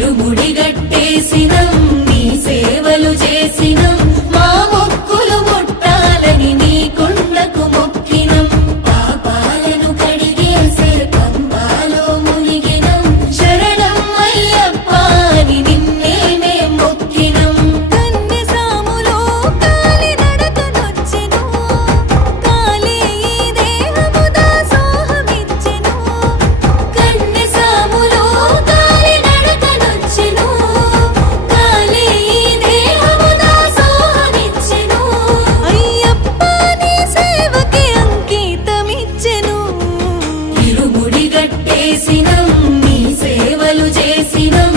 ఇరుముడిగట్టేసినం నీ సేవలు చేసినం మా మొక్కులు ముట్టాలని నీ కొండకు మొక్కినం పాపాలను కడిగేసే పంబాలో మునిగినం శరణం అయ్యప్ప అని నిన్నే మేం మొక్కినం కన్నె సాములో కాలి నడకనొచ్చెను కాలే ఈ దేహము దాసోహమిచ్చెను కన్నె సాములో కాలి నడకనొచ్చెను కాలే ఈ దేహము దాసోహమిచ్చెను అయ్యప్ప నీ సేవకి అంకితమిచ్చెను ఇరుముడిగట్టేసినం నీ సేవలు చేసినం